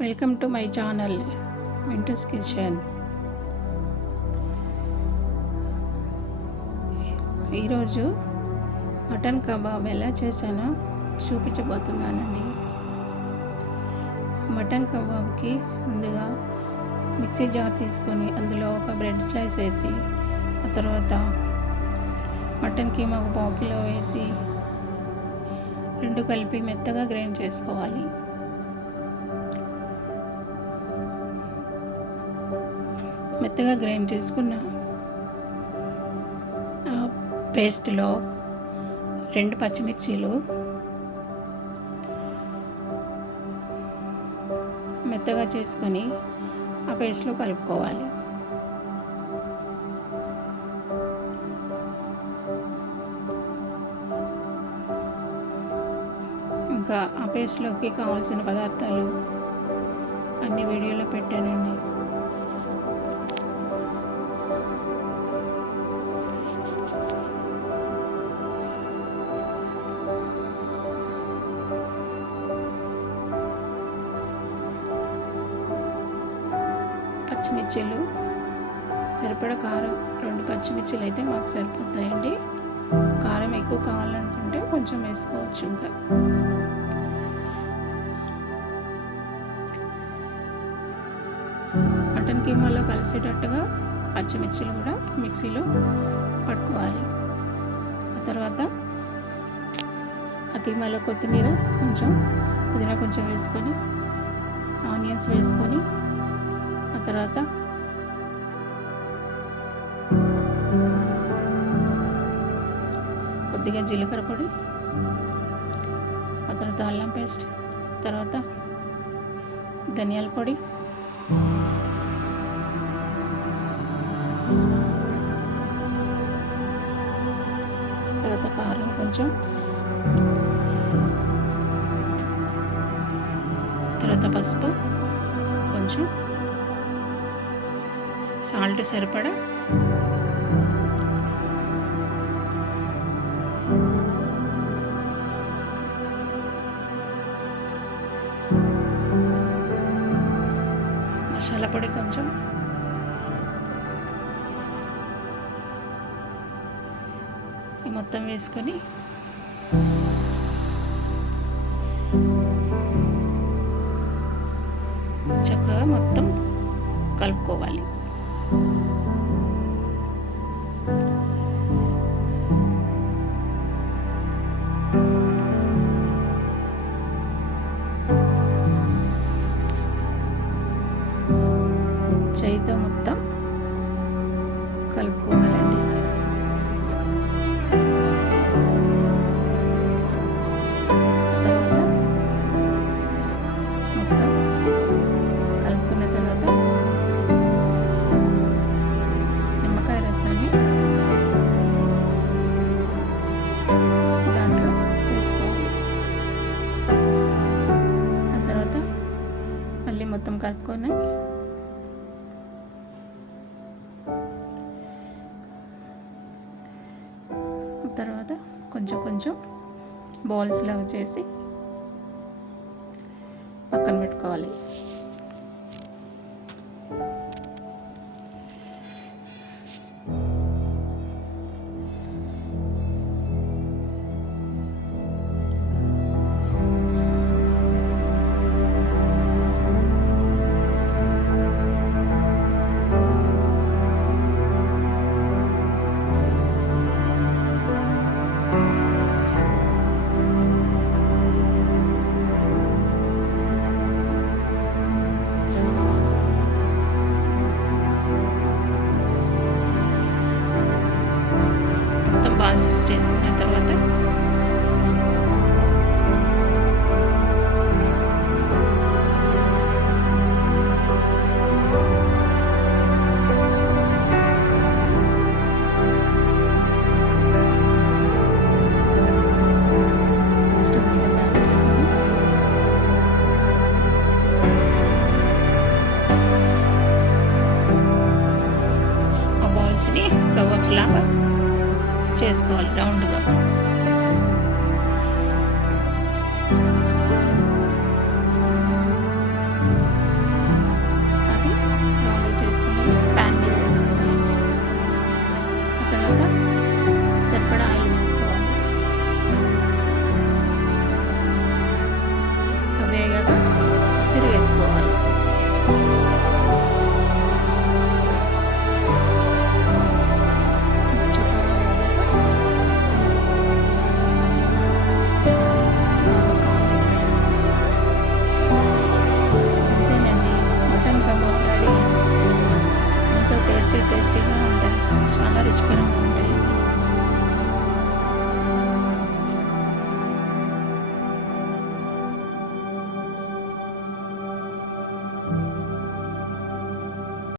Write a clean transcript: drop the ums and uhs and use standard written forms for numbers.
Welcome to my channel Mintu's kitchen. ఈరోజు mutton kebab ఎలా చేశానో చూపించబోతున్నానండి. మటన్ కబాబ్కి ముందుగా మిక్సీ జార్ తీసుకొని అందులో ఒక బ్రెడ్ స్లైస్ వేసి, ఆ తర్వాత మటన్ కీమా ఒక పావు కిలో వేసి రెండు కలిపి మెత్తగా గ్రైండ్ చేసుకోవాలి. మెత్తగా గ్రైండ్ చేసుకున్న పేస్ట్లో 2 పచ్చిమిర్చీలు మెత్తగా చేసుకొని ఆ పేస్ట్లో కలుపుకోవాలి. ఇంకా ఆ పేస్ట్లోకి కావాల్సిన పదార్థాలు అన్ని వీడియోలో పెట్టానండి. పచ్చిమిర్చీలు సరిపడా కారం, 2 పచ్చిమిర్చీలు అయితే మాకు సరిపోతాయండి. కారం ఎక్కువ కావాలనుకుంటే కొంచెం వేసుకోవచ్చు. ఇంకా మటన్ కీమాలో కలిసేటట్టుగా పచ్చిమిర్చీలు కూడా మిక్సీలో పట్టుకోవాలి. ఆ తర్వాత ఆ కీమాలో కొత్తిమీర కొంచెం, పుదీనా కొంచెం వేసుకొని, ఆనియన్స్ వేసుకొని, ఆ తర్వాత కొద్దిగా జీలకర్ర పొడి, ఆ తర్వాత అల్లం పేస్ట్, తర్వాత ధనియాల పొడి, తర్వాత కారం కొంచెం, తర్వాత పసుపు కొంచెం, సాల్ట్ సరిపడా, మసాలా పొడి కొంచెం, మొత్తం వేసుకొని చక్కగా మొత్తం కలుపుకోవాలి. చేయితో మొత్తం కలుపుకోవాలండి. మొత్తం కలుపుకున్న తర్వాత నిమ్మకాయ రసాన్ని దాంట్లో వేసుకోవాలి. ఆ తర్వాత మళ్ళీ మొత్తం కలుపుకొని తర్వాత కొంచెం కొంచెం బాల్స్ లాగా చేసి పక్కన పెట్టుకోవాలి. బాల్స్ చేసుకున్న తర్వాత ఆ బాల్స్ని కబాబ్స్ లాగా చేసుకోవాలి రౌండ్గా.